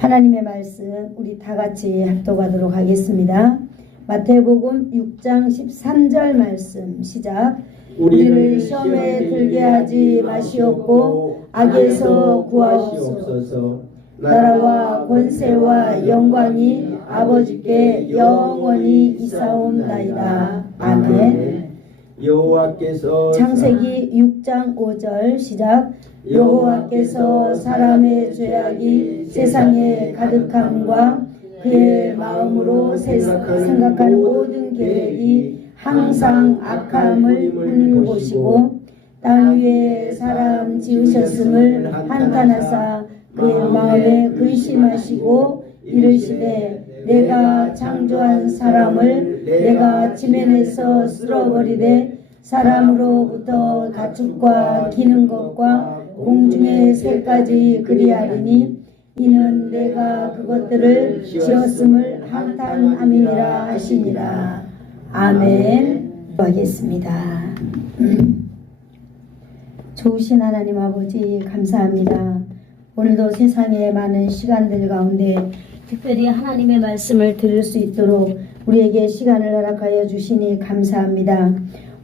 하나님의 말씀 우리 다 같이 합독하도록 하겠습니다. 마태복음 6장 13절 말씀 시작. 우리를 시험에 들게 하지 마시옵고 악에서 구하옵소서. 나라와 권세와 영광이 아버지께 영원히 있사옵나이다. 아멘. 여호와께서 창세기 6장 5절 시작. 여호와께서 사람의 죄악이 세상에 가득함과 그의 마음으로 생각하는 모든 계획이 항상 악함을 보시고 땅 위에 사람 지으셨음을 한탄하사 그의 마음에 근심하시고 이르시되 내가 창조한 사람을 내가 지면에서 쓸어버리되 사람으로부터 가축과 기는 것과 공중의 새까지 그리하리니 이는 내가 그것들을 지었음을 한탄함이니라 하시니라. 아멘. 하겠습니다. 좋으신 하나님 아버지 감사합니다. 오늘도 세상의 많은 시간들 가운데 특별히 하나님의 말씀을 들을 수 있도록 우리에게 시간을 허락하여 주시니 감사합니다.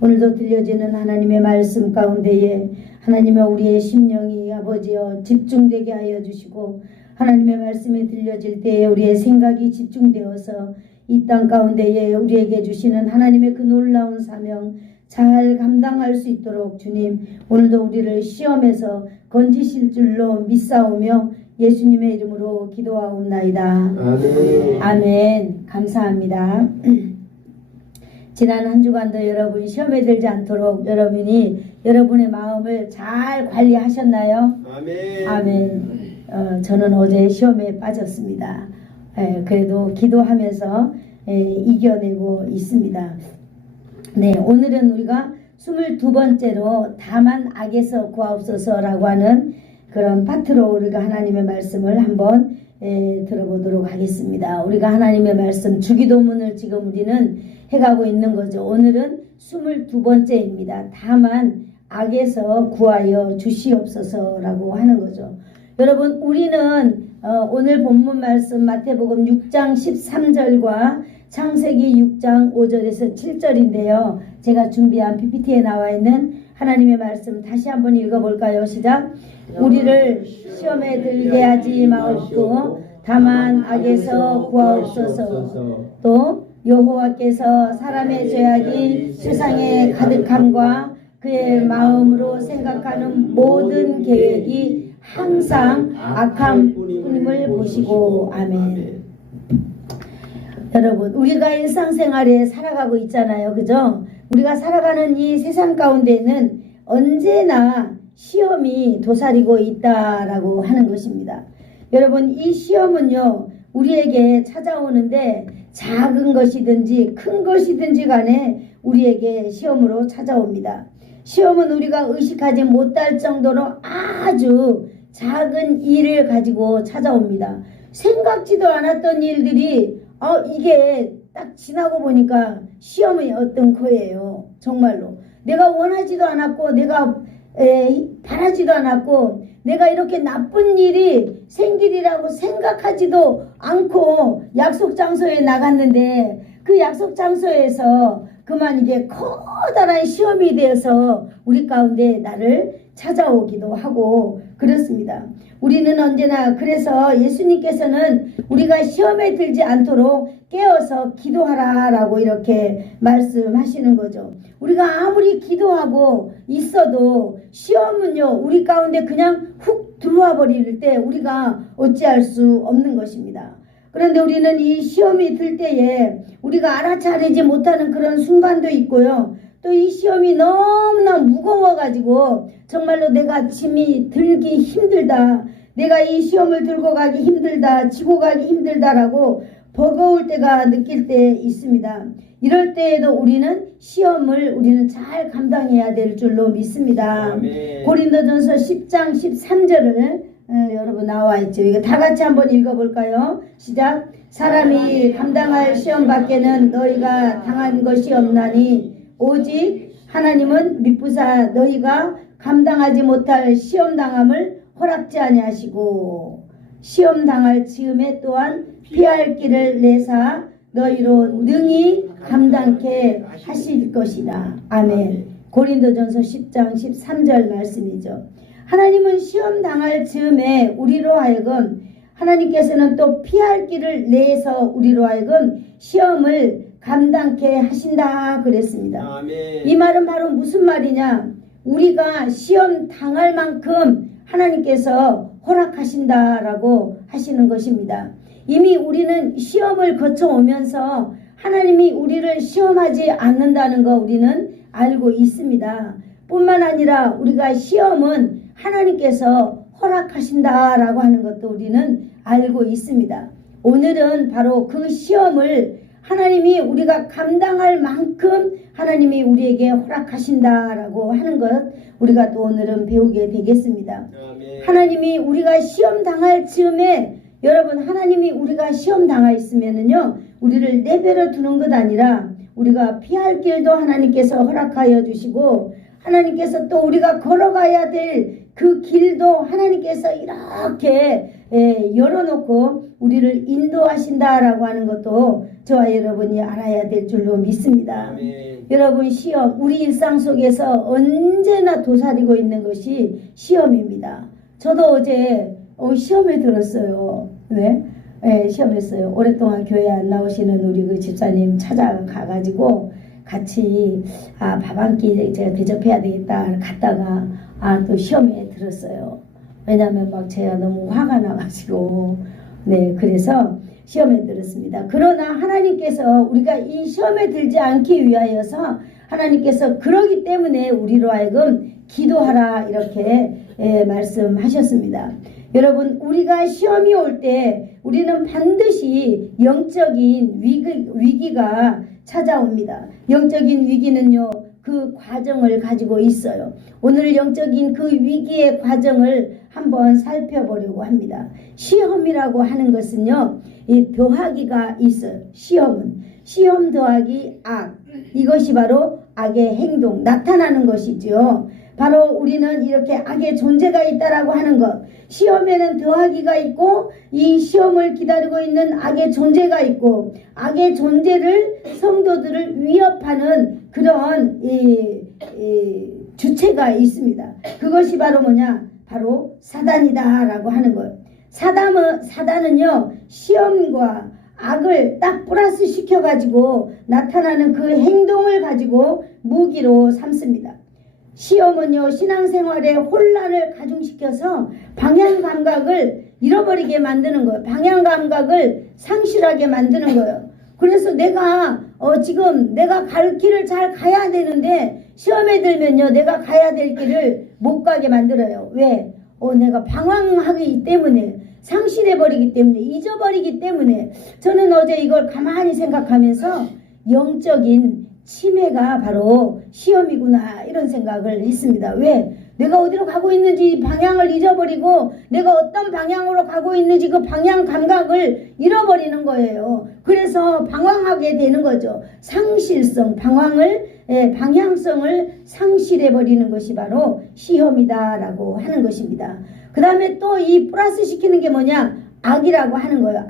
오늘도 들려지는 하나님의 말씀 가운데에 하나님의 우리의 심령이 아버지여 집중되게 하여 주시고 하나님의 말씀이 들려질 때에 우리의 생각이 집중되어서 이 땅 가운데에 우리에게 주시는 하나님의 그 놀라운 사명 잘 감당할 수 있도록 주님 오늘도 우리를 시험에서 건지실 줄로 믿사오며 예수님의 이름으로 기도하옵나이다. 아멘. 아멘. 감사합니다. 지난 한 주간도 여러분 시험에 들지 않도록 여러분이 여러분의 마음을 잘 관리하셨나요? 아멘. 아멘. 저는 어제 시험에 빠졌습니다. 그래도 기도하면서 이겨내고 있습니다. 네, 오늘은 우리가 22번째로 다만 악에서 구하옵소서라고 하는 그런 파트로 우리가 하나님의 말씀을 한번 들어보도록 하겠습니다. 우리가 하나님의 말씀 주기도문을 지금 우리는 해가고 있는 거죠. 오늘은 22번째입니다. 다만 악에서 구하여 주시옵소서라고 하는 거죠. 여러분 우리는 오늘 본문 말씀 마태복음 6장 13절과 창세기 6장 5절에서 7절인데요. 제가 준비한 PPT에 나와 있는 하나님의 말씀 다시 한번 읽어볼까요? 시작. 우리를 시험에 들게 하지 마옵고 다만 악에서 구하옵소서. 또 여호와께서 사람의 죄악이 세상에 가득함과 그의 마음으로 생각하는 모든 계획이 항상 악함을 보시고. 아멘. 여러분 우리가 일상생활에 살아가고 있잖아요. 그죠? 우리가 살아가는 이 세상 가운데는 언제나 시험이 도사리고 있다라고 하는 것입니다. 여러분 이 시험은요 우리에게 찾아오는데 작은 것이든지 큰 것이든지 간에 우리에게 시험으로 찾아옵니다. 시험은 우리가 의식하지 못할 정도로 아주 작은 일을 가지고 찾아옵니다. 생각지도 않았던 일들이 이게 딱 지나고 보니까 시험이 어떤 거예요. 정말로 내가 원하지도 않았고 내가 바라지도 않았고 내가 이렇게 나쁜 일이 생기리라고 생각하지도 않고 약속 장소에 나갔는데 그 약속 장소에서 그만 이게 커다란 시험이 되어서 우리 가운데 나를 찾아오기도 하고 그렇습니다. 우리는 언제나 그래서 예수님께서는 우리가 시험에 들지 않도록 깨어서 기도하라라고 이렇게 말씀하시는 거죠. 우리가 아무리 기도하고 있어도 시험은요 우리 가운데 그냥 훅 들어와 버릴 때 우리가 어찌할 수 없는 것입니다. 그런데 우리는 이 시험이 들 때에 우리가 알아차리지 못하는 그런 순간도 있고요. 또 이 시험이 너무나 무거워가지고 정말로 내가 짐이 들기 힘들다. 내가 이 시험을 들고 가기 힘들다. 지고 가기 힘들다라고 버거울 때가 느낄 때 있습니다. 이럴 때에도 우리는 시험을 잘 감당해야 될 줄로 믿습니다. 아멘. 고린도전서 10장 13절을 여러분 나와 있죠. 이거 다 같이 한번 읽어볼까요? 시작. 사람이 감당할 시험 밖에는 너희가 당한 것이 없나니 오직 하나님은 미쁘사 너희가 감당하지 못할 시험 당함을 허락지 아니하시고. 시험 당할 즈음에 또한 피할 길을 내사 너희로 능히 감당케 하실 것이다. 아멘. 고린도전서 10장 13절 말씀이죠. 하나님은 시험 당할 즈음에 우리로 하여금 하나님께서는 또 피할 길을 내서 우리로 하여금 시험을 감당케 하신다 그랬습니다. 아멘. 이 말은 바로 무슨 말이냐? 우리가 시험 당할 만큼 하나님께서 허락하신다라고 하시는 것입니다. 이미 우리는 시험을 거쳐오면서 하나님이 우리를 시험하지 않는다는 거 우리는 알고 있습니다. 뿐만 아니라 우리가 시험은 하나님께서 허락하신다라고 하는 것도 우리는 알고 있습니다. 오늘은 바로 그 시험을 하나님이 우리가 감당할 만큼 하나님이 우리에게 허락하신다라고 하는 것 우리가 또 오늘은 배우게 되겠습니다. 아멘. 하나님이 우리가 시험 당할 즈음에 여러분 하나님이 우리가 시험 당하 있으면은요 우리를 내버려 두는 것 아니라 우리가 피할 길도 하나님께서 허락하여 주시고 하나님께서 또 우리가 걸어가야 될 그 길도 하나님께서 이렇게 열어놓고 우리를 인도하신다라고 하는 것도 저와 여러분이 알아야 될 줄로 믿습니다. 아멘. 여러분 시험 우리 일상 속에서 언제나 도사리고 있는 것이 시험입니다. 저도 어제 시험에 들었어요. 네? 시험했어요. 오랫동안 교회 안 나오시는 우리 그 집사님 찾아가가지고 같이 밥 한 끼 제가 대접해야 되겠다 갔다가 또 시험에 들었어요. 왜냐하면 막 제가 너무 화가 나가지고 네 그래서 시험에 들었습니다. 그러나 하나님께서 우리가 이 시험에 들지 않기 위하여서 하나님께서 그러기 때문에 우리로 하여금 기도하라 이렇게 말씀하셨습니다. 여러분 우리가 시험이 올 때 우리는 반드시 영적인 위기가 찾아옵니다. 영적인 위기는요 그 과정을 가지고 있어요. 오늘 영적인 그 위기의 과정을 한번 살펴보려고 합니다. 시험이라고 하는 것은요 이 더하기가 있어요. 시험 더하기 악 이것이 바로 악의 행동 나타나는 것이죠. 바로 우리는 이렇게 악의 존재가 있다라고 하는 것 시험에는 더하기가 있고 이 시험을 기다리고 있는 악의 존재가 있고 악의 존재를 성도들을 위협하는 그런 주체가 있습니다. 그것이 바로 뭐냐 바로 사단이다 라고 하는 거예요. 사단은요 시험과 악을 딱 플러스 시켜가지고 나타나는 그 행동을 가지고 무기로 삼습니다. 시험은요 신앙생활에 혼란을 가중시켜서 방향감각을 잃어버리게 만드는 거예요. 방향감각을 상실하게 만드는 거예요. 그래서 내가 지금 내가 갈 길을 잘 가야 되는데 시험에 들면요 내가 가야 될 길을 못 가게 만들어요. 왜? 내가 방황하기 때문에 상실해버리기 때문에 잊어버리기 때문에 저는 어제 이걸 가만히 생각하면서 영적인 치매가 바로 시험이구나 이런 생각을 했습니다. 왜? 내가 어디로 가고 있는지 방향을 잊어버리고 내가 어떤 방향으로 가고 있는지 그 방향 감각을 잃어버리는 거예요. 그래서 방황하게 되는 거죠. 상실성, 방향성을 상실해버리는 것이 바로 시험이다라고 하는 것입니다. 그 다음에 또 이 플러스 시키는 게 뭐냐? 악이라고 하는 거예요.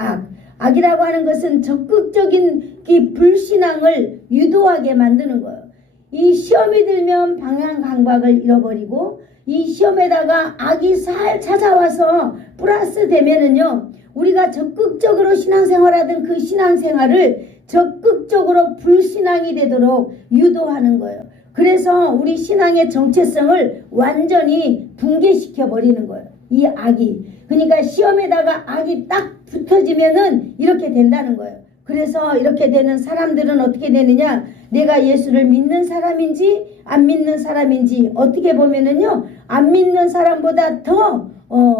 악이라고 하는 것은 적극적인 이 불신앙을 유도하게 만드는 거예요. 이 시험이 들면 방향 감각을 잃어버리고 이 시험에다가 악이 살 찾아와서 플러스 되면은요 우리가 적극적으로 신앙생활하던 그 신앙생활을 적극적으로 불신앙이 되도록 유도하는 거예요. 그래서 우리 신앙의 정체성을 완전히 붕괴시켜 버리는 거예요. 이 악이. 그러니까 시험에다가 악이 딱 붙어지면은 이렇게 된다는 거예요. 그래서 이렇게 되는 사람들은 어떻게 되느냐? 내가 예수를 믿는 사람인지 안 믿는 사람인지 어떻게 보면은요 안 믿는 사람보다 더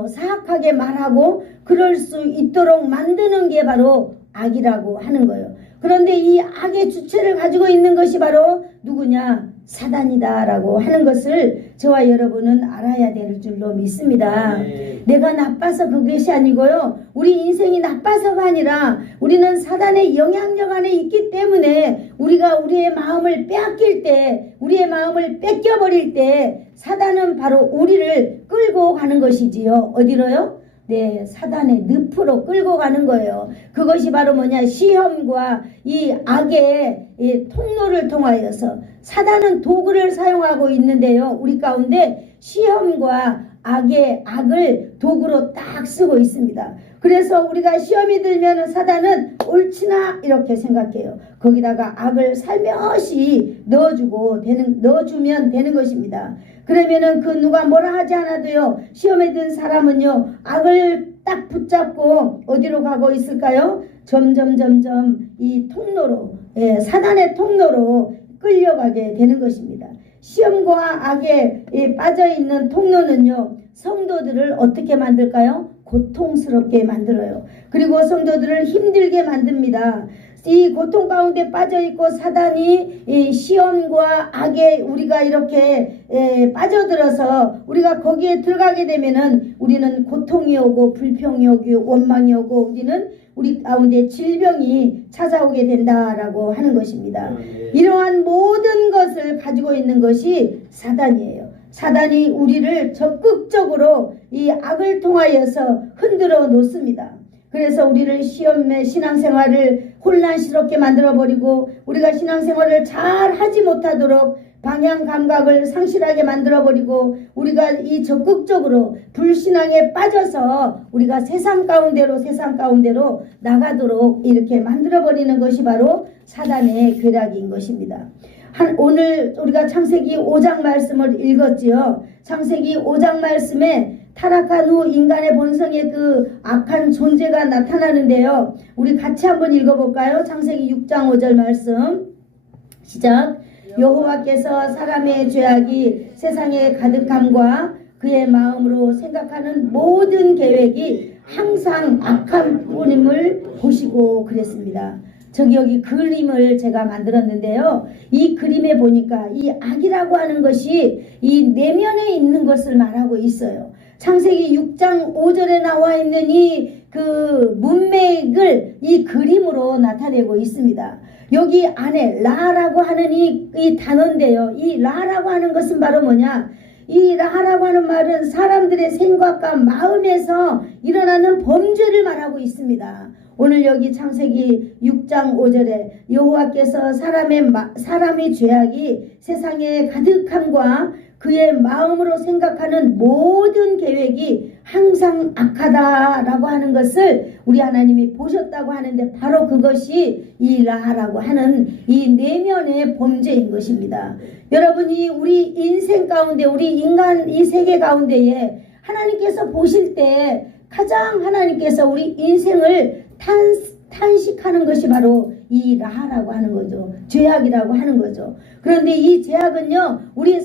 사악하게 말하고 그럴 수 있도록 만드는 게 바로 악이라고 하는 거예요. 그런데 이 악의 주체를 가지고 있는 것이 바로 누구냐? 사단이다라고 하는 것을 저와 여러분은 알아야 될 줄로 믿습니다. 내가 나빠서 그것이 아니고요. 우리 인생이 나빠서가 아니라 우리는 사단의 영향력 안에 있기 때문에 우리가 우리의 마음을 빼앗길 때 우리의 마음을 뺏겨버릴 때 사단은 바로 우리를 끌고 가는 것이지요. 어디로요? 네, 사단의 늪으로 끌고 가는 거예요. 그것이 바로 뭐냐? 시험과 이 악의 이 통로를 통하여서 사단은 도구를 사용하고 있는데요. 우리 가운데 시험과 악을 도구로 딱 쓰고 있습니다. 그래서 우리가 시험이 들면 사단은 옳지나 이렇게 생각해요. 거기다가 악을 살며시 넣어주면 되는 것입니다. 그러면은 그 누가 뭐라 하지 않아도요, 시험에 든 사람은요, 악을 딱 붙잡고 어디로 가고 있을까요? 점점 이 통로로, 사단의 통로로 끌려가게 되는 것입니다. 시험과 악에 빠져있는 통로는요, 성도들을 어떻게 만들까요? 고통스럽게 만들어요. 그리고 성도들을 힘들게 만듭니다. 이 고통 가운데 빠져있고 사단이 이 시험과 악에 우리가 이렇게 빠져들어서 우리가 거기에 들어가게 되면은 우리는 고통이 오고 불평이 오고 원망이 오고 우리는 우리 가운데 질병이 찾아오게 된다라고 하는 것입니다. 이러한 모든 것을 가지고 있는 것이 사단이에요. 사단이 우리를 적극적으로 이 악을 통하여서 흔들어 놓습니다. 그래서 우리를 시험의 신앙생활을 혼란스럽게 만들어버리고 우리가 신앙생활을 잘 하지 못하도록 방향 감각을 상실하게 만들어버리고 우리가 이 적극적으로 불신앙에 빠져서 우리가 세상 가운데로 나가도록 이렇게 만들어버리는 것이 바로 사단의 괴락인 것입니다. 오늘 우리가 창세기 5장 말씀을 읽었지요. 창세기 5장 말씀에 타락한 후 인간의 본성의 그 악한 존재가 나타나는데요. 우리 같이 한번 읽어볼까요? 창세기 6장 5절 말씀 시작. 여호와께서 사람의 죄악이 세상에 가득함과 그의 마음으로 생각하는 모든 계획이 항상 악한 뿐임을 보시고 그랬습니다. 여기 그림을 제가 만들었는데요. 이 그림에 보니까 이 악이라고 하는 것이 이 내면에 있는 것을 말하고 있어요. 창세기 6장 5절에 나와 있는 이 그 문맥을 이 그림으로 나타내고 있습니다. 여기 안에 라라고 하는 이 단어인데요. 이 라라고 하는 것은 바로 뭐냐? 이 라라고 하는 말은 사람들의 생각과 마음에서 일어나는 범죄를 말하고 있습니다. 오늘 여기 창세기 6장 5절에 여호와께서 사람의 죄악이 세상에 가득함과 그의 마음으로 생각하는 모든 계획이 항상 악하다라고 하는 것을 우리 하나님이 보셨다고 하는데 바로 그것이 이 라라고 하는 이 내면의 범죄인 것입니다. 여러분이 우리 인생 가운데 우리 인간 이 세계 가운데에 하나님께서 보실 때 가장 하나님께서 우리 인생을 탄식하는 것이 바로 이 라라고 하는 거죠. 죄악이라고 하는 거죠. 그런데 이 죄악은요, 우리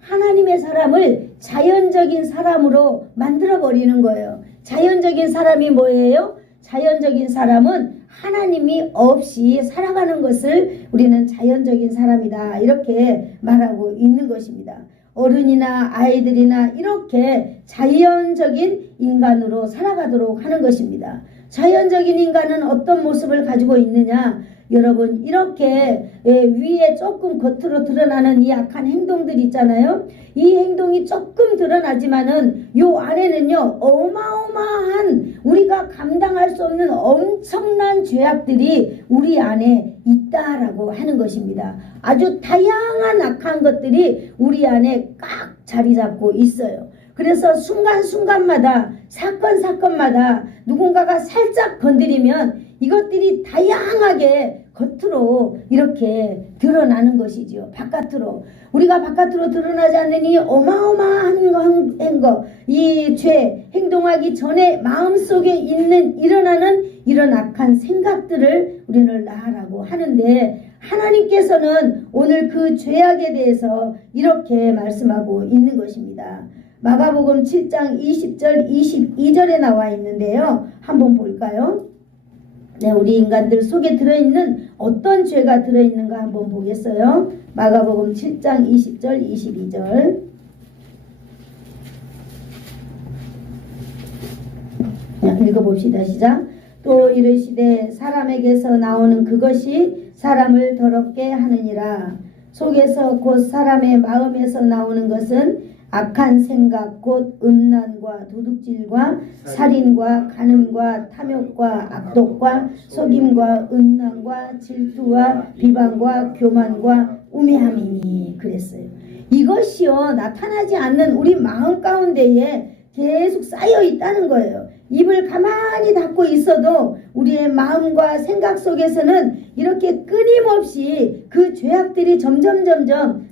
하나님의 사람을 자연적인 사람으로 만들어버리는 거예요. 자연적인 사람이 뭐예요? 자연적인 사람은 하나님이 없이 살아가는 것을 우리는 자연적인 사람이다. 이렇게 말하고 있는 것입니다. 어른이나 아이들이나 이렇게 자연적인 인간으로 살아가도록 하는 것입니다. 자연적인 인간은 어떤 모습을 가지고 있느냐? 여러분 이렇게 위에 조금 겉으로 드러나는 이 악한 행동들 있잖아요. 이 행동이 조금 드러나지만은 요 안에는요 어마어마한 우리가 감당할 수 없는 엄청난 죄악들이 우리 안에 있다라고 하는 것입니다. 아주 다양한 악한 것들이 우리 안에 꽉 자리 잡고 있어요. 그래서 순간순간마다 사건마다 누군가가 살짝 건드리면 이것들이 다양하게 겉으로 이렇게 드러나는 것이지요. 바깥으로. 우리가 바깥으로 드러나지 않는 이 어마어마한 거, 이 죄, 행동하기 전에 마음속에 일어나는 이런 악한 생각들을 우리는 라라고 하는데 하나님께서는 오늘 그 죄악에 대해서 이렇게 말씀하고 있는 것입니다. 마가복음 7장 20절 22절에 나와 있는데요. 한번 볼까요? 네, 우리 인간들 속에 들어있는 어떤 죄가 들어있는가 한번 보겠어요. 마가복음 7장 20절 22절 읽어봅시다. 시작. 또 이르시되 사람에게서 나오는 그것이 사람을 더럽게 하느니라. 속에서 곧 사람의 마음에서 나오는 것은 악한 생각 곧 음란과 도둑질과 살인과 간음과 탐욕과 악독과 속임과 음란과 질투와 비방과 교만과 우매함이니 그랬어요. 이것이요 나타나지 않는 우리 마음 가운데에 계속 쌓여 있다는 거예요. 입을 가만히 닫고 있어도 우리의 마음과 생각 속에서는 이렇게 끊임없이 그 죄악들이 점점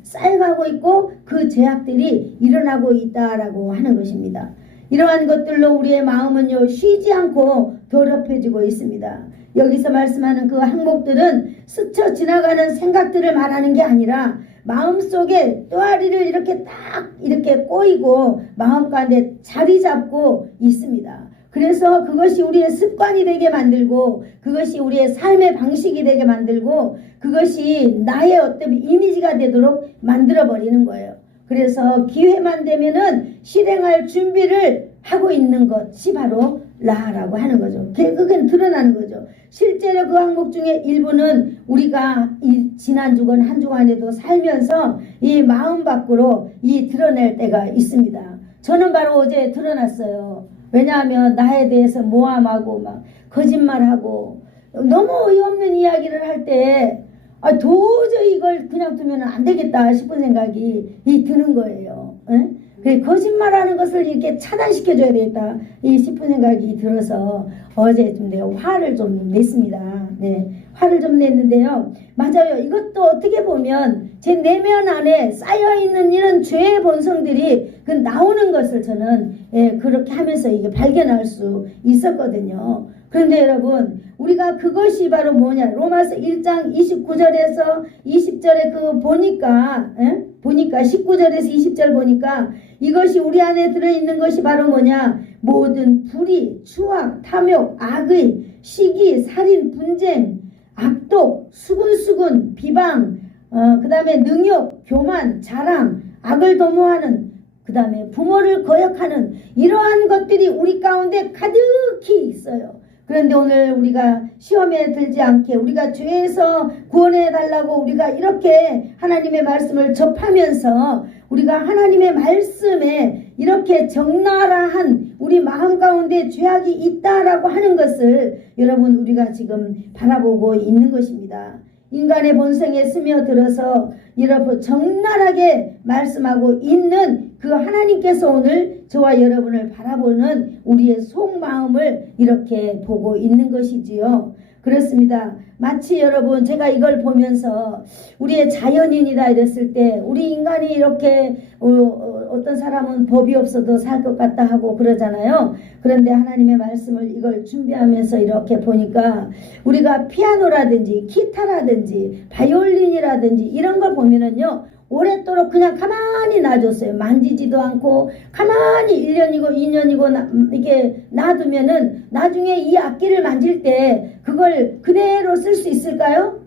쌓여가고 있고 그 죄악들이 일어나고 있다라고 하는 것입니다. 이러한 것들로 우리의 마음은요 쉬지 않고 더럽혀지고 있습니다. 여기서 말씀하는 그 항목들은 스쳐 지나가는 생각들을 말하는 게 아니라 마음속에 또아리를 이렇게 딱 이렇게 꼬이고 마음 가운데 자리 잡고 있습니다. 그래서 그것이 우리의 습관이 되게 만들고 그것이 우리의 삶의 방식이 되게 만들고 그것이 나의 어떤 이미지가 되도록 만들어버리는 거예요. 그래서 기회만 되면은 실행할 준비를 하고 있는 것이 바로 라라고 하는 거죠. 그건 드러나는 거죠. 실제로 그 항목 중에 일부는 우리가 이 지난 주간 한 주간에도 살면서 이 마음 밖으로 이 드러낼 때가 있습니다. 저는 바로 어제 드러났어요. 왜냐하면 나에 대해서 모함하고 막 거짓말하고 너무 어이없는 이야기를 할 때 도저히 이걸 그냥 두면 안 되겠다 싶은 생각이 드는 거예요. 거짓말하는 것을 이렇게 차단시켜줘야 되겠다 싶은 생각이 들어서 어제 좀 내가 화를 좀 냈습니다. 네, 화를 좀 냈는데요. 맞아요. 이것도 어떻게 보면 제 내면 안에 쌓여있는 이런 죄의 본성들이 그 나오는 것을 저는 그렇게 하면서 이게 발견할 수 있었거든요. 그런데 여러분 우리가 그것이 바로 뭐냐 로마서 1장 29절에서 20절에 그 보니까 19절에서 20절 보니까 이것이 우리 안에 들어있는 것이 바로 뭐냐 모든 불의, 추악, 탐욕, 악의, 시기, 살인, 분쟁, 악독, 수군수군, 비방 그 다음에 능욕, 교만, 자랑, 악을 도모하는 그 다음에 부모를 거역하는 이러한 것들이 우리 가운데 가득히 있어요. 그런데 오늘 우리가 시험에 들지 않게 우리가 죄에서 구원해 달라고 우리가 이렇게 하나님의 말씀을 접하면서 우리가 하나님의 말씀에 이렇게 적나라한 우리 마음 가운데 죄악이 있다라고 하는 것을 여러분 우리가 지금 바라보고 있는 것입니다. 인간의 본성에 스며들어서 여러분 적나라하게 말씀하고 있는 그 하나님께서 오늘 저와 여러분을 바라보는 우리의 속마음을 이렇게 보고 있는 것이지요. 그렇습니다. 마치 여러분 제가 이걸 보면서 우리의 자연인이다 이랬을 때 우리 인간이 이렇게 어떤 사람은 법이 없어도 살 것 같다 하고 그러잖아요. 그런데 하나님의 말씀을 이걸 준비하면서 이렇게 보니까 우리가 피아노라든지 기타라든지 바이올린이라든지 이런 걸 보면은요 오랫도록 그냥 가만히 놔줬어요. 만지지도 않고 가만히 1년이고 2년이고 이게 놔두면은 나중에 이 악기를 만질 때 그걸 그대로 쓸 수 있을까요?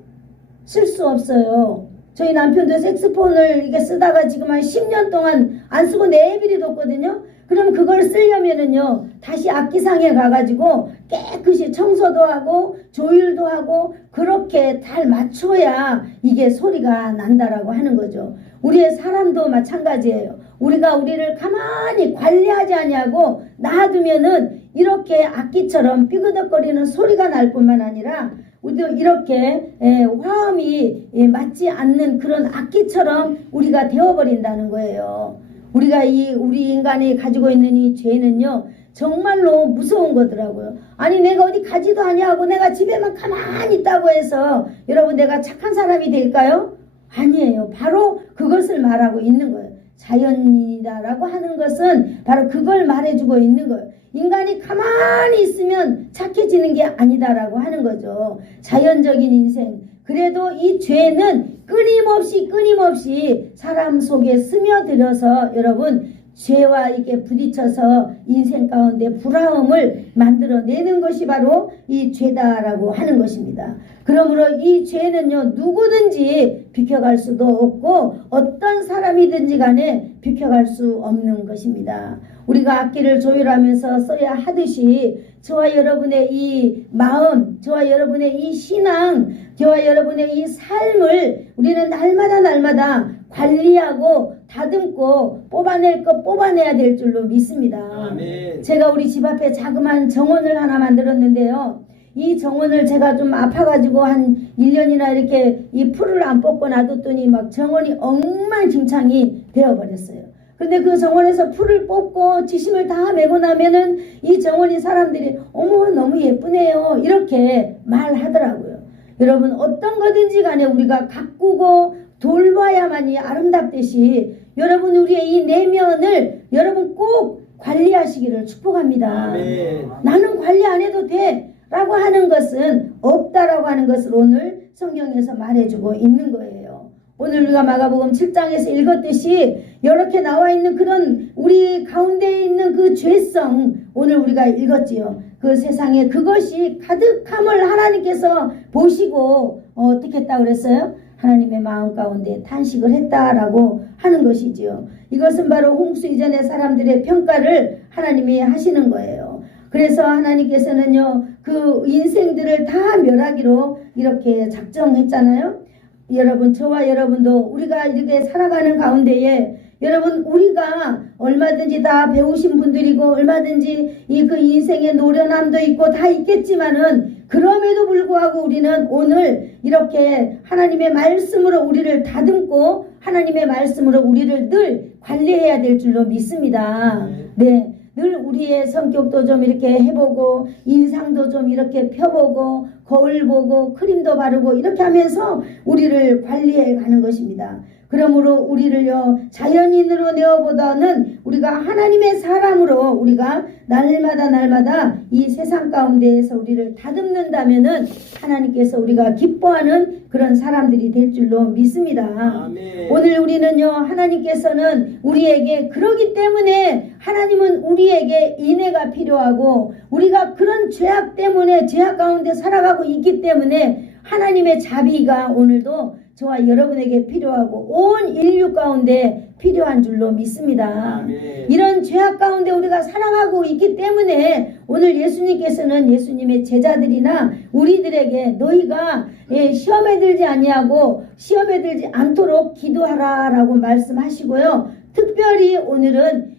쓸 수 없어요. 저희 남편도 색스폰을 이게 쓰다가 지금 한 10년 동안 안 쓰고 내버려뒀거든요. 그럼 그걸 쓰려면은요 다시 악기상에 가가지고 깨끗이 청소도 하고 조율도 하고 그렇게 잘 맞춰야 이게 소리가 난다라고 하는 거죠. 우리의 사람도 마찬가지예요. 우리가 우리를 가만히 관리하지 아니하고 놔두면은 이렇게 악기처럼 삐그덕거리는 소리가 날 뿐만 아니라 우리도 이렇게 화음이 맞지 않는 그런 악기처럼 우리가 되어버린다는 거예요. 우리가 우리 인간이 가지고 있는 이 죄는요 정말로 무서운 거더라고요. 아니 내가 어디 가지도 아니하고 내가 집에만 가만히 있다고 해서 여러분 내가 착한 사람이 될까요? 아니에요. 바로 그것을 말하고 있는 거예요. 자연이다라고 하는 것은 바로 그걸 말해주고 있는 거예요. 인간이 가만히 있으면 착해지는 게 아니다라고 하는 거죠. 자연적인 인생. 그래도 이 죄는 끊임없이 사람 속에 스며들어서 여러분 죄와 이렇게 부딪혀서 인생 가운데 불화음을 만들어내는 것이 바로 이 죄다라고 하는 것입니다. 그러므로 이 죄는요 누구든지 비켜갈 수도 없고 어떤 사람이든지 간에 비켜갈 수 없는 것입니다. 우리가 악기를 조율하면서 써야 하듯이 저와 여러분의 이 마음, 저와 여러분의 이 신앙, 저와 여러분의 이 삶을 우리는 날마다 관리하고 다듬고 뽑아낼 거 뽑아내야 될 줄로 믿습니다. 아멘. 제가 우리 집 앞에 자그마한 정원을 하나 만들었는데요. 이 정원을 제가 좀 아파가지고 한 1년이나 이렇게 이 풀을 안 뽑고 놔뒀더니 막 정원이 엉망진창이 되어버렸어요. 근데 그 정원에서 풀을 뽑고 지심을 다 메고 나면은 이 정원이 사람들이 어머 너무 예쁘네요 이렇게 말하더라고요. 여러분 어떤 거든지 간에 우리가 가꾸고 돌봐야만이 아름답듯이 여러분 우리의 이 내면을 여러분 꼭 관리하시기를 축복합니다. 아멘. 나는 관리 안 해도 돼 라고 하는 것은 없다라고 하는 것을 오늘 성경에서 말해주고 있는 거예요. 오늘 우리가 마가복음 7장에서 읽었듯이 이렇게 나와 있는 그런 우리 가운데에 있는 그 죄성 오늘 우리가 읽었지요. 그 세상에 그것이 가득함을 하나님께서 보시고 어떻게 했다 그랬어요? 하나님의 마음 가운데 탄식을 했다라고 하는 것이지요. 이것은 바로 홍수 이전의 사람들의 평가를 하나님이 하시는 거예요. 그래서 하나님께서는요 그 인생들을 다 멸하기로 이렇게 작정했잖아요. 여러분 저와 여러분도 우리가 이렇게 살아가는 가운데에 여러분 우리가 얼마든지 다 배우신 분들이고 얼마든지 그 인생의 노련함도 있고 다 있겠지만은 그럼에도 불구하고 우리는 오늘 이렇게 하나님의 말씀으로 우리를 다듬고 하나님의 말씀으로 우리를 늘 관리해야 될 줄로 믿습니다. 네. 늘 우리의 성격도 좀 이렇게 해보고 인상도 좀 이렇게 펴보고 거울 보고 크림도 바르고 이렇게 하면서 우리를 관리해 가는 것입니다. 그러므로 우리를요 자연인으로 내어보다는 우리가 하나님의 사람으로 우리가 날마다 이 세상 가운데에서 우리를 다듬는다면은 하나님께서 우리가 기뻐하는 그런 사람들이 될 줄로 믿습니다. 아멘. 오늘 우리는요 하나님께서는 우리에게 그러기 때문에 하나님은 우리에게 인애가 필요하고 우리가 그런 죄악 때문에 죄악 가운데 살아가고 있기 때문에 하나님의 자비가 오늘도 저와 여러분에게 필요하고 온 인류 가운데 필요한 줄로 믿습니다. 아멘. 이런 죄악 가운데 우리가 살아가고 있기 때문에 오늘 예수님께서는 예수님의 제자들이나 우리들에게 너희가 시험에 들지 아니하고 시험에 들지 않도록 기도하라 라고 말씀하시고요. 특별히 오늘은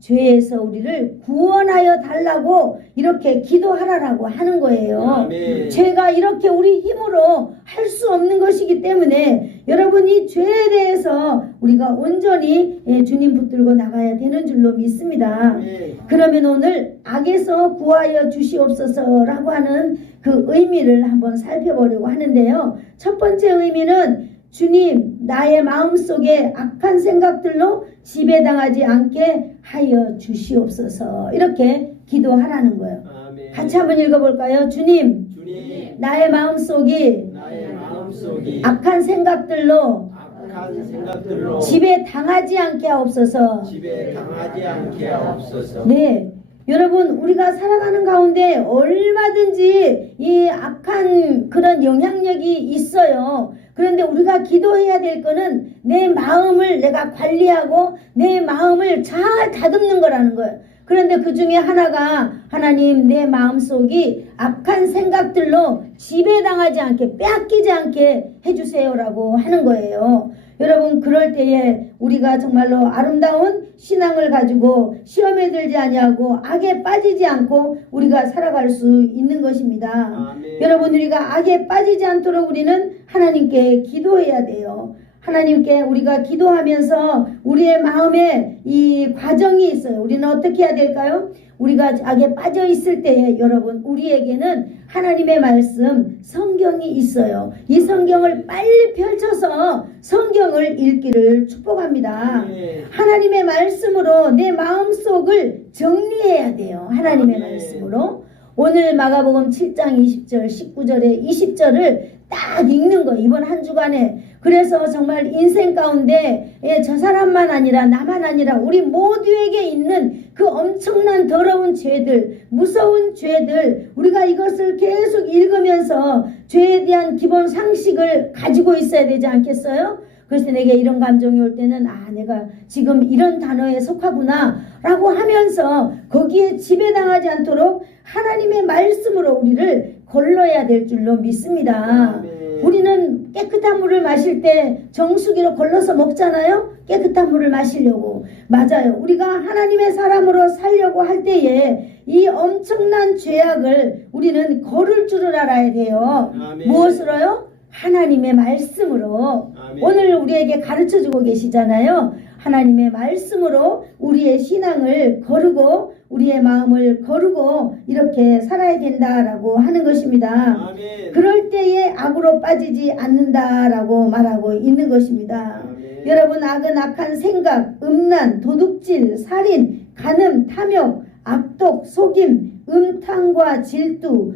죄에서 우리를 구원하여 달라고 이렇게 기도하라라고 하는 거예요. 아멘. 죄가 이렇게 우리 힘으로 할 수 없는 것이기 때문에 여러분 이 죄에 대해서 우리가 온전히 주님 붙들고 나가야 되는 줄로 믿습니다. 아멘. 그러면 오늘 악에서 구하여 주시옵소서라고 하는 그 의미를 한번 살펴보려고 하는데요. 첫 번째 의미는 주님 나의 마음속에 악한 생각들로 지배당하지 않게 하여 주시옵소서 이렇게 기도하라는 거예요. 아멘. 같이 한번 읽어볼까요? 주님 주님 나의 마음속이 나의 마음속이 악한 생각들로 악한 생각들로 지배당하지 않게 하옵소서. 집에 당하지 않게 하옵소서. 네, 여러분 우리가 살아가는 가운데 얼마든지 이 악한 그런 영향력이 있어요. 그런데 우리가 기도해야 될 거는 내 마음을 내가 관리하고 내 마음을 잘 다듬는 거라는 거예요. 그런데 그 중에 하나가 하나님 내 마음속이 악한 생각들로 지배당하지 않게 빼앗기지 않게 해주세요라고 하는 거예요. 여러분 그럴 때에 우리가 정말로 아름다운 신앙을 가지고 시험에 들지 아니하고 악에 빠지지 않고 우리가 살아갈 수 있는 것입니다. 아멘. 여러분 우리가 악에 빠지지 않도록 우리는 하나님께 기도해야 돼요. 하나님께 우리가 기도하면서 우리의 마음에 이 과정이 있어요. 우리는 어떻게 해야 될까요? 우리가 악에 빠져 있을 때에 여러분 우리에게는 하나님의 말씀 성경이 있어요. 이 성경을 빨리 펼쳐서 성경을 읽기를 축복합니다. 네. 하나님의 말씀으로 내 마음속을 정리해야 돼요. 하나님의 네. 말씀으로. 오늘 마가복음 7장 20절 19절에 20절을 딱 읽는 거예요. 이번 한 주간에. 그래서 정말 인생 가운데 저 사람만 아니라 나만 아니라 우리 모두에게 있는 그 엄청난 더러운 죄들, 무서운 죄들, 우리가 이것을 계속 읽으면서 죄에 대한 기본 상식을 가지고 있어야 되지 않겠어요? 그래서 내게 이런 감정이 올 때는 내가 지금 이런 단어에 속하구나 라고 하면서 거기에 지배당하지 않도록 하나님의 말씀으로 우리를 걸러야 될 줄로 믿습니다. 아멘. 우리는 깨끗한 물을 마실 때 정수기로 걸러서 먹잖아요. 깨끗한 물을 마시려고. 맞아요. 우리가 하나님의 사람으로 살려고 할 때에 이 엄청난 죄악을 우리는 거를 줄을 알아야 돼요. 아멘. 무엇으로요? 하나님의 말씀으로. 아멘. 오늘 우리에게 가르쳐주고 계시잖아요. 하나님의 말씀으로 우리의 신앙을 거르고 우리의 마음을 거르고 이렇게 살아야 된다라고 하는 것입니다. 아멘. 그럴 때에 악으로 빠지지 않는다라고 말하고 있는 것입니다. 아멘. 여러분, 악은 악한 생각, 음란, 도둑질, 살인, 간음, 탐욕, 악독, 속임, 음탕과 질투,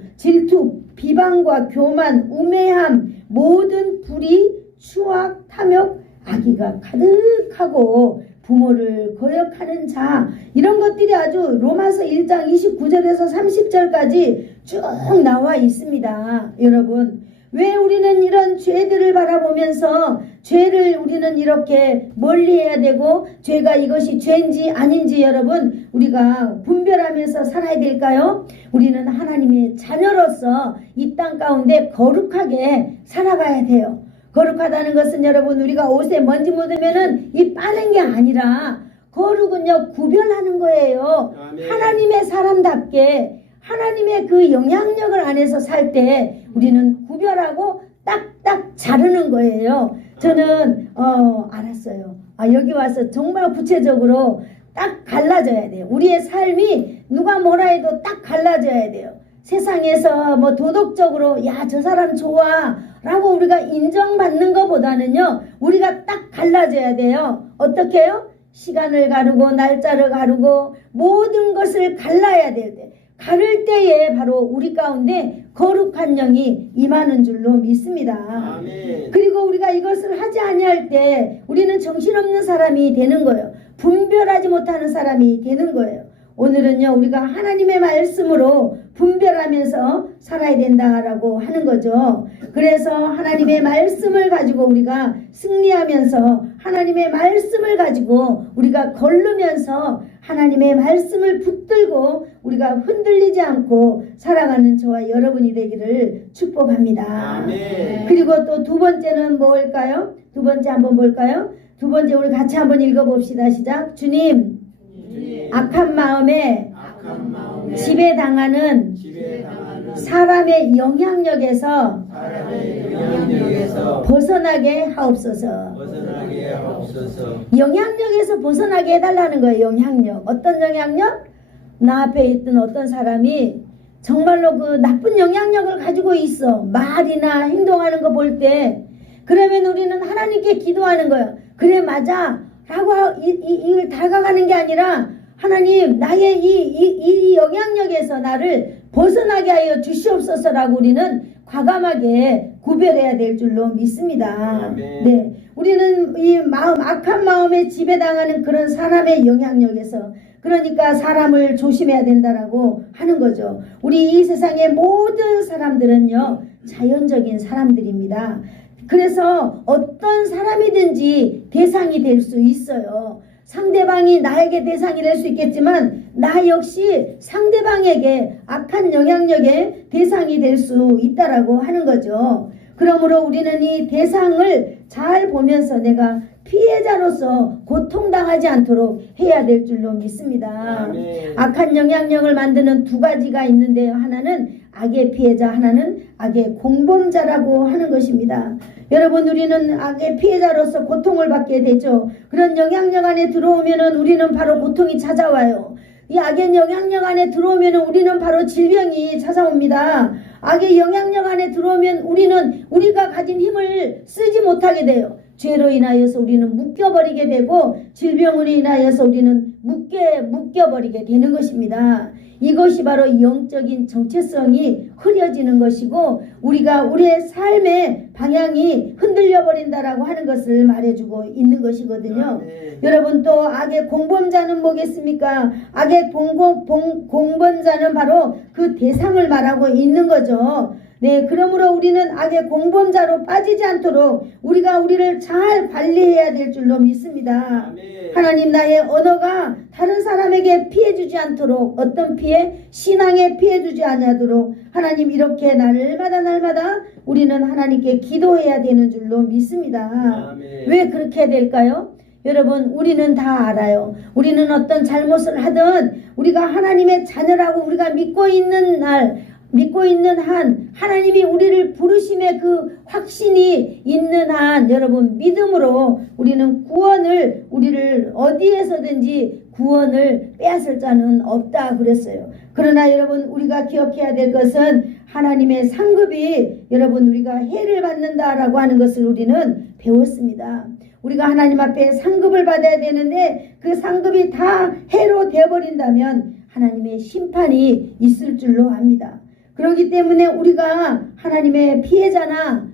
비방과 교만, 우매함, 모든 불의, 추악, 탐욕, 악의가 가득하고 부모를 거역하는 자, 이런 것들이 아주 로마서 1장 29절에서 30절까지 쭉 나와 있습니다. 여러분, 왜 우리는 이런 죄들을 바라보면서 죄를 우리는 이렇게 멀리해야 되고 죄가 이것이 죄인지 아닌지 여러분 우리가 분별하면서 살아야 될까요? 우리는 하나님의 자녀로서 이 땅 가운데 거룩하게 살아가야 돼요. 거룩하다는 것은 여러분 우리가 옷에 먼지 묻으면은 이 빠는 게 아니라 거룩은요 구별하는 거예요. 아멘. 하나님의 사람답게 하나님의 그 영향력을 안에서 살 때 우리는 구별하고 딱딱 자르는 거예요. 저는 알았어요. 여기 와서 정말 구체적으로 딱 갈라져야 돼요. 우리의 삶이 누가 뭐라 해도 딱 갈라져야 돼요. 세상에서 뭐 도덕적으로 야 저 사람 좋아 라고 우리가 인정받는 것보다는요 우리가 딱 갈라져야 돼요. 어떻게 해요? 시간을 가르고 날짜를 가르고 모든 것을 갈라야 될 때, 가를 때에 바로 우리 가운데 거룩한 영이 임하는 줄로 믿습니다. 아멘. 그리고 우리가 이것을 하지 아니할 때 우리는 정신없는 사람이 되는 거예요. 분별하지 못하는 사람이 되는 거예요. 오늘은요 우리가 하나님의 말씀으로 분별하면서 살아야 된다라고 하는 거죠. 그래서 하나님의 말씀을 가지고 우리가 승리하면서 하나님의 말씀을 가지고 우리가 걸르면서 하나님의 말씀을 붙들고 우리가 흔들리지 않고 살아가는 저와 여러분이 되기를 축복합니다. 아멘. 그리고 또 두 번째는 뭘까요? 두 번째 한번 볼까요? 두 번째 우리 같이 한번 읽어봅시다. 시작. 주님, 악한 마음에 지배당하는 사람의 영향력에서 벗어나게 하옵소서. 영향력에서 벗어나게 해달라는 거예요. 영향력. 어떤 영향력? 나 앞에 있던 어떤 사람이 정말로 그 나쁜 영향력을 가지고 있어. 말이나 행동하는 거 볼 때. 그러면 우리는 하나님께 기도하는 거예요. 그래 맞아 라고 이걸 다가가는 게 아니라 하나님 나의 이 영향력에서 나를 벗어나게 하여 주시옵소서라고 우리는 과감하게 구별해야 될 줄로 믿습니다. 아멘. 네, 우리는 이 마음 악한 마음에 지배당하는 그런 사람의 영향력에서 그러니까 사람을 조심해야 된다라고 하는 거죠. 우리 이 세상의 모든 사람들은요 자연적인 사람들입니다. 그래서 어떤 사람이든지 대상이 될 수 있어요. 상대방이 나에게 대상이 될 수 있겠지만 나 역시 상대방에게 악한 영향력의 대상이 될 수 있다라고 하는 거죠. 그러므로 우리는 이 대상을 잘 보면서 내가 피해자로서 고통당하지 않도록 해야 될 줄로 믿습니다. 아멘. 악한 영향력을 만드는 두 가지가 있는데요. 하나는 악의 피해자, 하나는 악의 공범자라고 하는 것입니다. 여러분 우리는 악의 피해자로서 고통을 받게 되죠. 그런 영향력 안에 들어오면은 우리는 바로 고통이 찾아와요. 이 악의 영향력 안에 들어오면 우리는 바로 질병이 찾아옵니다. 악의 영향력 안에 들어오면 우리는 우리가 가진 힘을 쓰지 못하게 돼요. 죄로 인하여서 우리는 묶여버리게 되고 질병으로 인하여서 우리는 묶여버리게 되는 것입니다. 이것이 바로 영적인 정체성이 흐려지는 것이고 우리가 우리의 삶의 방향이 흔들려 버린다라고 하는 것을 말해주고 있는 것이거든요. 여러분 또 악의 공범자는 뭐겠습니까? 악의 공범자는 바로 그 대상을 말하고 있는 거죠. 네, 그러므로 우리는 악의 공범자로 빠지지 않도록 우리가 우리를 잘 관리해야 될 줄로 믿습니다. 아멘. 하나님 나의 언어가 다른 사람에게 피해 주지 않도록 어떤 피해? 신앙에 피해 주지 않도록 하나님 이렇게 날마다 우리는 하나님께 기도해야 되는 줄로 믿습니다. 아멘. 왜 그렇게 될까요? 여러분, 우리는 다 알아요. 우리는 어떤 잘못을 하든 우리가 하나님의 자녀라고 우리가 믿고 있는 한 하나님이 우리를 부르심의 그 확신이 있는 한 여러분 믿음으로 우리는 우리를 어디에서든지 구원을 빼앗을 자는 없다 그랬어요. 그러나 여러분 우리가 기억해야 될 것은 하나님의 상급이 여러분 우리가 해를 받는다라고 하는 것을 우리는 배웠습니다. 우리가 하나님 앞에 상급을 받아야 되는데 그 상급이 다 해로 되어버린다면 하나님의 심판이 있을 줄로 압니다. 그렇기 때문에 우리가 하나님의 피해자나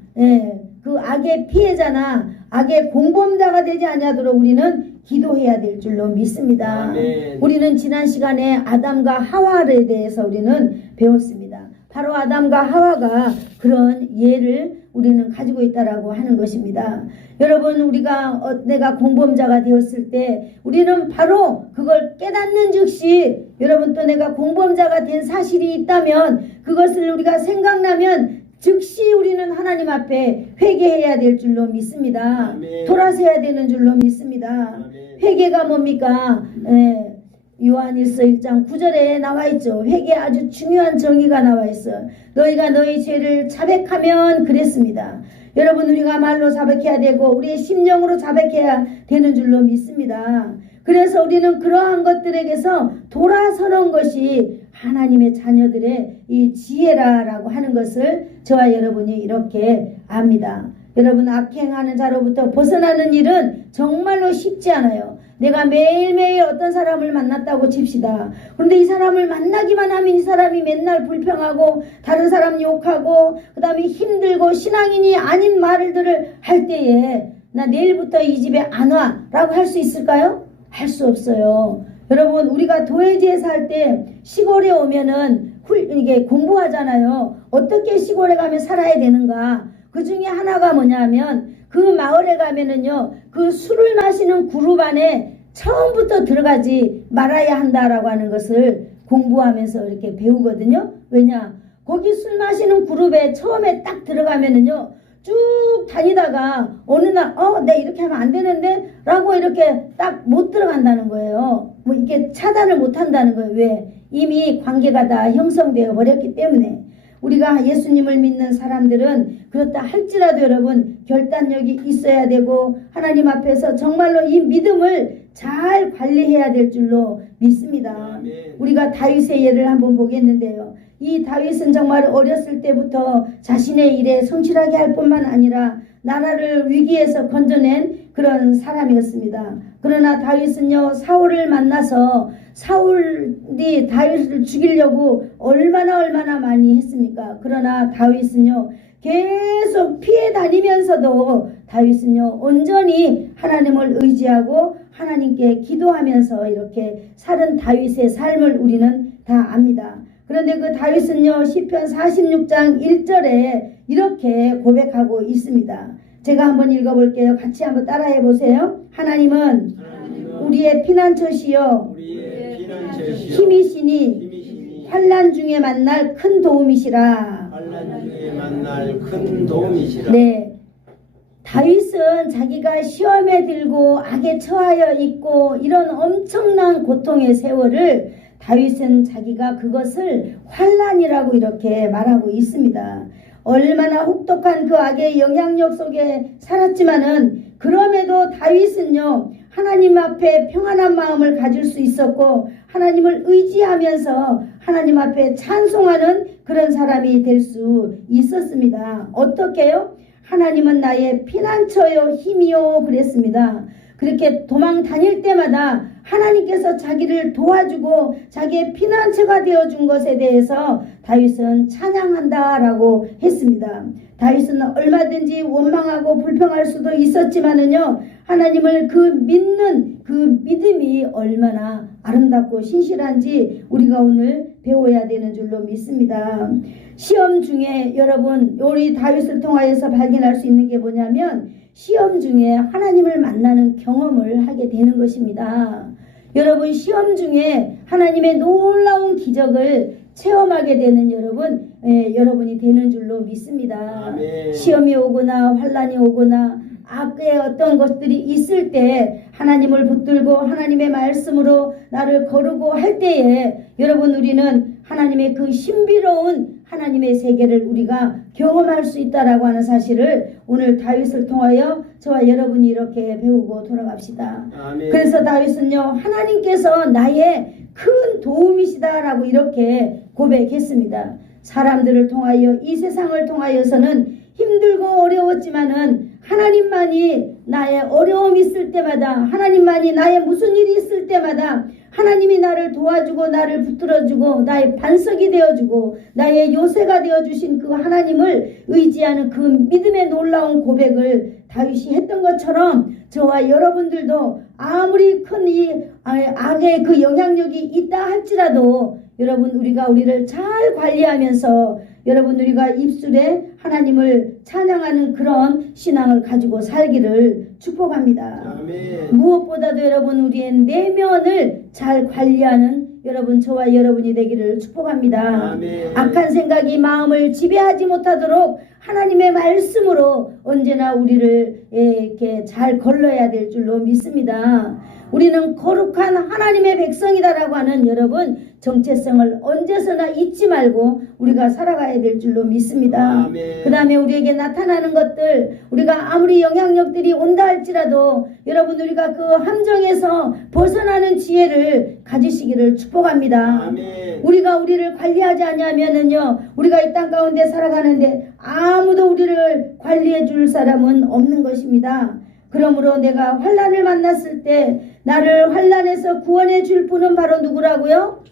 그 악의 피해자나 악의 공범자가 되지 아니하도록 우리는 기도해야 될 줄로 믿습니다. 아멘. 우리는 지난 시간에 아담과 하와에 대해서 우리는 배웠습니다. 바로 아담과 하와가 그런 예를 우리는 가지고 있다라고 하는 것입니다. 여러분 내가 공범자가 되었을 때 우리는 바로 그걸 깨닫는 즉시 여러분 또 내가 공범자가 된 사실이 있다면 그것을 우리가 생각나면 즉시 우리는 하나님 앞에 회개해야 될 줄로 믿습니다. 아멘. 돌아서야 되는 줄로 믿습니다. 아멘. 회개가 뭡니까? 요한일서 1장 9절에 나와 있죠. 회개 아주 중요한 정의가 나와 있어. 너희가 너희 죄를 자백하면 그랬습니다. 여러분 우리가 말로 자백해야 되고 우리의 심령으로 자백해야 되는 줄로 믿습니다. 그래서 우리는 그러한 것들에게서 돌아서는 것이 하나님의 자녀들의 이 지혜라고 하는 것을 저와 여러분이 이렇게 압니다. 여러분 악행하는 자로부터 벗어나는 일은 정말로 쉽지 않아요. 내가 매일매일 어떤 사람을 만났다고 칩시다. 그런데 이 사람을 만나기만 하면 이 사람이 맨날 불평하고 다른 사람 욕하고 그 다음에 힘들고 신앙인이 아닌 말들을 할 때에 나 내일부터 이 집에 안 와 라고 할 수 있을까요? 할 수 없어요. 여러분 우리가 도회지에 살 때 시골에 오면은 이게 공부하잖아요. 어떻게 시골에 가면 살아야 되는가. 그 중에 하나가 뭐냐면 그 마을에 가면은요 그 술을 마시는 그룹 안에 처음부터 들어가지 말아야 한다라고 하는 것을 공부하면서 이렇게 배우거든요. 왜냐 거기 술 마시는 그룹에 처음에 딱 들어가면은요 쭉 다니다가 어느 날 내가 이렇게 하면 안 되는데 라고 이렇게 딱 못 들어간다는 거예요. 뭐 이렇게 차단을 못 한다는 거예요. 왜? 이미 관계가 다 형성되어 버렸기 때문에. 우리가 예수님을 믿는 사람들은 그렇다 할지라도 여러분 결단력이 있어야 되고 하나님 앞에서 정말로 이 믿음을 잘 관리해야 될 줄로 믿습니다. 아멘. 우리가 다윗의 예를 한번 보겠는데요. 이 다윗은 정말 어렸을 때부터 자신의 일에 성실하게 할 뿐만 아니라 나라를 위기에서 건져낸 그런 사람이었습니다. 그러나 다윗은요 사울을 만나서 사울이 다윗을 죽이려고 얼마나 많이 했습니까? 그러나 다윗은요 계속 피해 다니면서도 다윗은요 온전히 하나님을 의지하고 하나님께 기도하면서 이렇게 살은 다윗의 삶을 우리는 다 압니다. 그런데 그 다윗은요 시편 46장 1절에 이렇게 고백하고 있습니다. 제가 한번 읽어볼게요. 같이 한번 따라해 보세요. 하나님은 우리의 피난처시여 힘이시니 환난 중에 만날 큰 도움이시라. 환난 중에 만날 큰 도움이시라. 네, 다윗은 자기가 시험에 들고 악에 처하여 있고 이런 엄청난 고통의 세월을 다윗은 자기가 그것을 환난이라고 이렇게 말하고 있습니다. 얼마나 혹독한 그 악의 영향력 속에 살았지만은 그럼에도 다윗은요 하나님 앞에 평안한 마음을 가질 수 있었고 하나님을 의지하면서 하나님 앞에 찬송하는 그런 사람이 될 수 있었습니다. 어떻게요? 하나님은 나의 피난처요 힘이요 그랬습니다. 그렇게 도망 다닐 때마다 하나님께서 자기를 도와주고 자기의 피난처가 되어준 것에 대해서 다윗은 찬양한다라고 했습니다. 다윗은 얼마든지 원망하고 불평할 수도 있었지만은요 하나님을 믿는 그 믿음이 얼마나 아름답고 신실한지 우리가 오늘 배워야 되는 줄로 믿습니다. 시험 중에 여러분 우리 다윗을 통하여서 발견할 수 있는 게 뭐냐면 시험 중에 하나님을 만나는 경험을 하게 되는 것입니다. 여러분 시험 중에 하나님의 놀라운 기적을 체험하게 되는 여러분 여러분이 되는 줄로 믿습니다. 아멘. 시험이 오거나 환란이 오거나 악의 어떤 것들이 있을 때 하나님을 붙들고 하나님의 말씀으로 나를 거르고 할 때에 여러분 우리는 하나님의 그 신비로운 하나님의 세계를 우리가 경험할 수 있다라고 하는 사실을 오늘 다윗을 통하여 저와 여러분이 이렇게 배우고 돌아갑시다. 아멘. 그래서 다윗은요 하나님께서 나의 큰 도움이시다라고 이렇게 고백했습니다. 사람들을 통하여 이 세상을 통하여서는 힘들고 어려웠지만은 하나님만이 나의 어려움이 있을 때마다 하나님만이 나의 무슨 일이 있을 때마다 하나님이 나를 도와주고 나를 붙들어주고 나의 반석이 되어주고 나의 요새가 되어주신 그 하나님을 의지하는 그 믿음의 놀라운 고백을 다윗이 했던 것처럼 저와 여러분들도 아무리 큰 이 악의 그 영향력이 있다 할지라도 여러분 우리가 우리를 잘 관리하면서 여러분 우리가 입술에 하나님을 찬양하는 그런 신앙을 가지고 살기를 축복합니다. 아멘. 무엇보다도 여러분 우리의 내면을 잘 관리하는 여러분 저와 여러분이 되기를 축복합니다. 아멘. 악한 생각이 마음을 지배하지 못하도록 하나님의 말씀으로 언제나 우리를 이렇게 잘 걸러야 될 줄로 믿습니다. 우리는 거룩한 하나님의 백성이다라고 하는 여러분 정체성을 언제서나 잊지 말고 우리가 살아가야 될 줄로 믿습니다. 아멘. 그 다음에 우리에게 나타나는 것들 우리가 아무리 영향력들이 온다 할지라도 여러분 우리가 그 함정에서 벗어나는 지혜를 가지시기를 축복합니다. 아멘. 우리가 우리를 관리하지 않으면은요 우리가 이 땅 가운데 살아가는데 아무도 우리를 관리해 줄 사람은 없는 것입니다. 그러므로 내가 환난을 만났을 때 나를 환난에서 구원해 줄 분은 바로 누구라고요?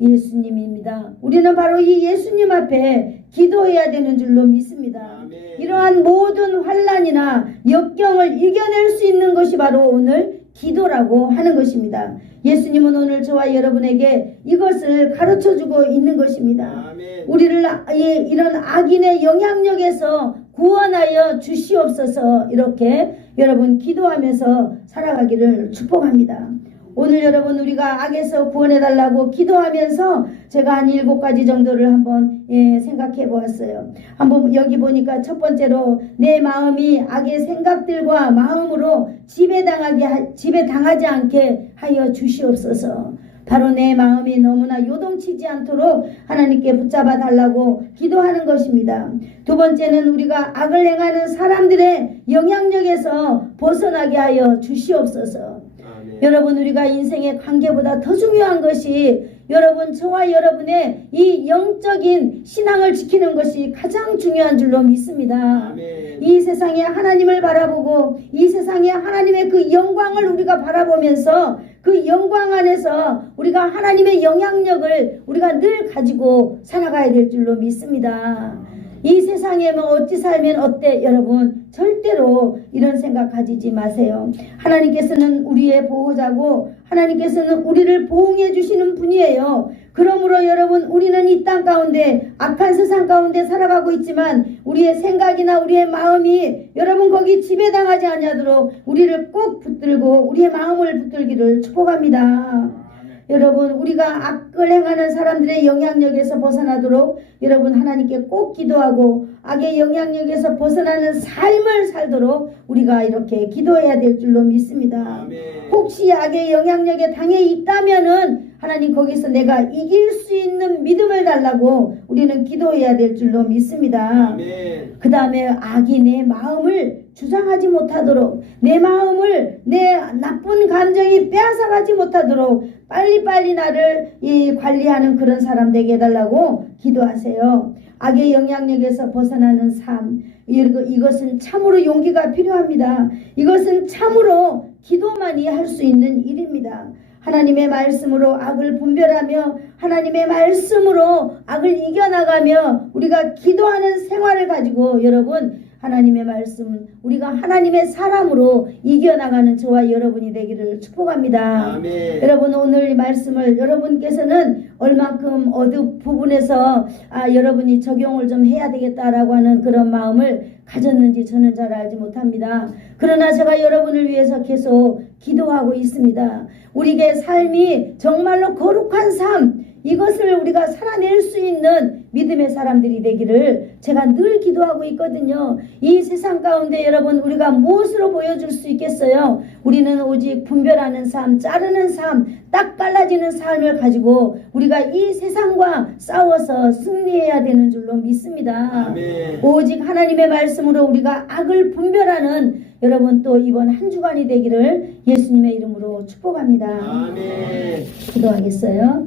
예수님입니다. 우리는 바로 이 예수님 앞에 기도해야 되는 줄로 믿습니다. 아멘. 이러한 모든 환난이나 역경을 이겨낼 수 있는 것이 바로 오늘 기도라고 하는 것입니다. 예수님은 오늘 저와 여러분에게 이것을 가르쳐주고 있는 것입니다. 아멘. 우리를 이런 악인의 영향력에서 구원하여 주시옵소서 이렇게 여러분 기도하면서 살아가기를 축복합니다. 오늘 여러분 우리가 악에서 구원해달라고 기도하면서 제가 한 7가지 정도를 한번 생각해 보았어요. 한번 여기 보니까 첫 번째로 내 마음이 악의 생각들과 마음으로 지배당하지 않게 하여 주시옵소서. 바로 내 마음이 너무나 요동치지 않도록 하나님께 붙잡아 달라고 기도하는 것입니다. 두 번째는 우리가 악을 행하는 사람들의 영향력에서 벗어나게 하여 주시옵소서. 아멘. 여러분 우리가 인생의 관계보다 더 중요한 것이 여러분 저와 여러분의 이 영적인 신앙을 지키는 것이 가장 중요한 줄로 믿습니다. 아멘. 이 세상에 하나님을 바라보고 이 세상에 하나님의 그 영광을 우리가 바라보면서 그 영광 안에서 우리가 하나님의 영향력을 우리가 늘 가지고 살아가야 될 줄로 믿습니다. 이 세상에 뭐 어찌 살면 어때 여러분 절대로 이런 생각 가지지 마세요. 하나님께서는 우리의 보호자고 하나님께서는 우리를 보호해 주시는 분이에요. 그러므로 여러분 우리는 이 땅 가운데 악한 세상 가운데 살아가고 있지만 우리의 생각이나 우리의 마음이 여러분 거기 지배당하지 않도록 우리를 꼭 붙들고 우리의 마음을 붙들기를 축복합니다. 여러분 우리가 악을 행하는 사람들의 영향력에서 벗어나도록 여러분 하나님께 꼭 기도하고 악의 영향력에서 벗어나는 삶을 살도록 우리가 이렇게 기도해야 될 줄로 믿습니다. 아멘. 혹시 악의 영향력에 당해 있다면은 하나님 거기서 내가 이길 수 있는 믿음을 달라고 우리는 기도해야 될 줄로 믿습니다. 아멘. 그 다음에 악이 내 마음을 주장하지 못하도록 내 마음을 내 나쁜 감정이 빼앗아가지 못하도록 빨리빨리 나를 관리하는 그런 사람 되게 해달라고 기도하세요. 악의 영향력에서 벗어나는 삶 이것은 참으로 용기가 필요합니다. 이것은 참으로 기도만이 할 수 있는 일입니다. 하나님의 말씀으로 악을 분별하며 하나님의 말씀으로 악을 이겨나가며 우리가 기도하는 생활을 가지고 여러분 하나님의 말씀 우리가 하나님의 사람으로 이겨나가는 저와 여러분이 되기를 축복합니다. 아멘. 여러분 오늘 이 말씀을 여러분께서는 얼만큼 어느 부분에서 여러분이 적용을 좀 해야 되겠다라고 하는 그런 마음을 가졌는지 저는 잘 알지 못합니다. 그러나 제가 여러분을 위해서 계속 기도하고 있습니다. 우리의 삶이 정말로 거룩한 삶 이것을 우리가 살아낼 수 있는 믿음의 사람들이 되기를 제가 늘 기도하고 있거든요. 이 세상 가운데 여러분 우리가 무엇으로 보여줄 수 있겠어요? 우리는 오직 분별하는 삶, 자르는 삶, 딱 갈라지는 삶을 가지고 우리가 이 세상과 싸워서 승리해야 되는 줄로 믿습니다. 아멘. 오직 하나님의 말씀으로 우리가 악을 분별하는 여러분 또 이번 한 주간이 되기를 예수님의 이름으로 축복합니다. 아멘. 기도하겠어요.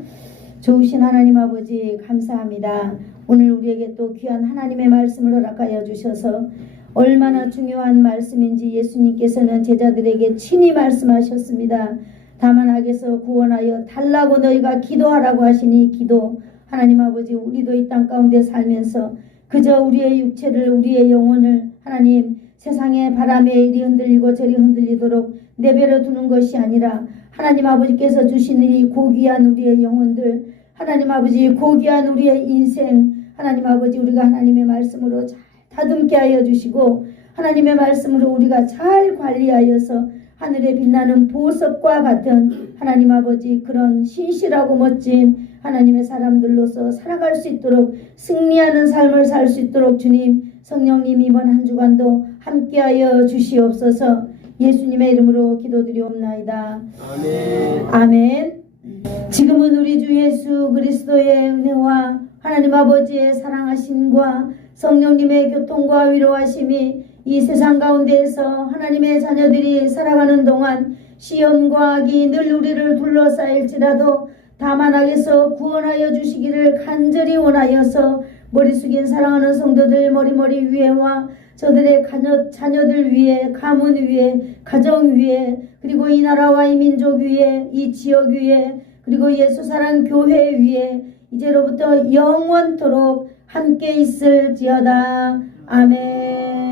좋으신 하나님 아버지 감사합니다. 오늘 우리에게 또 귀한 하나님의 말씀을 허락하여 주셔서 얼마나 중요한 말씀인지 예수님께서는 제자들에게 친히 말씀하셨습니다. 다만 악에서 구원하여 달라고 너희가 기도하라고 하시니 기도. 하나님 아버지 우리도 이 땅 가운데 살면서 그저 우리의 육체를 우리의 영혼을 하나님 세상의 바람에 이리 흔들리고 저리 흔들리도록 내버려 두는 것이 아니라 하나님 아버지께서 주신 이 고귀한 우리의 영혼들 하나님 아버지 고귀한 우리의 인생 하나님 아버지 우리가 하나님의 말씀으로 잘 다듬게 하여 주시고 하나님의 말씀으로 우리가 잘 관리하여서 하늘에 빛나는 보석과 같은 하나님 아버지 그런 신실하고 멋진 하나님의 사람들로서 살아갈 수 있도록 승리하는 삶을 살 수 있도록 주님 성령님 이번 한 주간도 함께하여 주시옵소서. 예수님의 이름으로 기도드리옵나이다. 아멘. 아멘. 지금은 우리 주 예수 그리스도의 은혜와 하나님 아버지의 사랑하심과 성령님의 교통과 위로하심이 이 세상 가운데에서 하나님의 자녀들이 살아가는 동안 시험과 악이 늘 우리를 둘러싸일지라도 다만 악에서 구원하여 주시기를 간절히 원하여서 머리 숙인 사랑하는 성도들 머리 위에와 저들의 자녀들 위에 가문 위에 가정 위에 그리고 이 나라와 이 민족 위에 이 지역 위에 그리고 예수 사랑 교회 위에 이제로부터 영원토록 함께 있을지어다. 아멘.